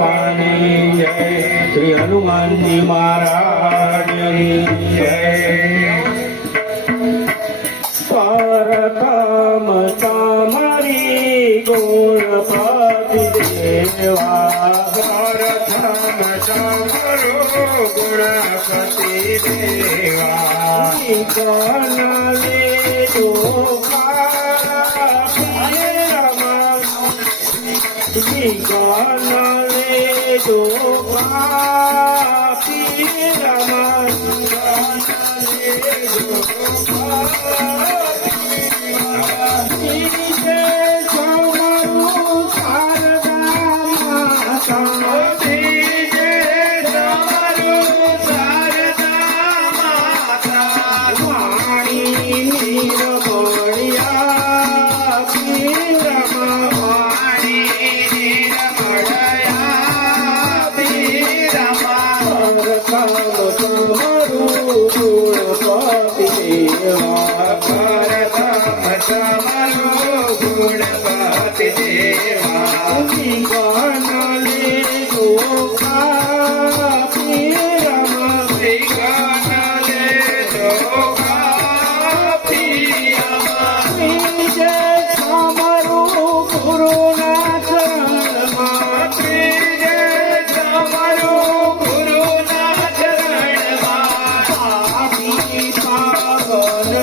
બાપાની જય શ્રી હનુમાનજી મહારાજની જય. પરતમ તમારી ગુણપતિ દેવા. પરતમ તમારો ગુણપતિ દેવા. ಶೋಭಾ ભગવાન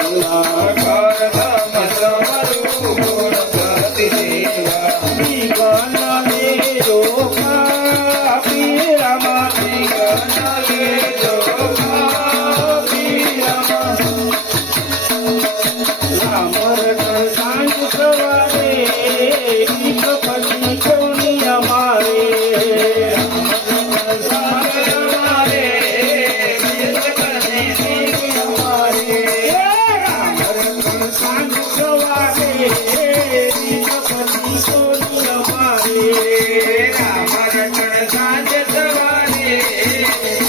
Allah Ei, ei, ei.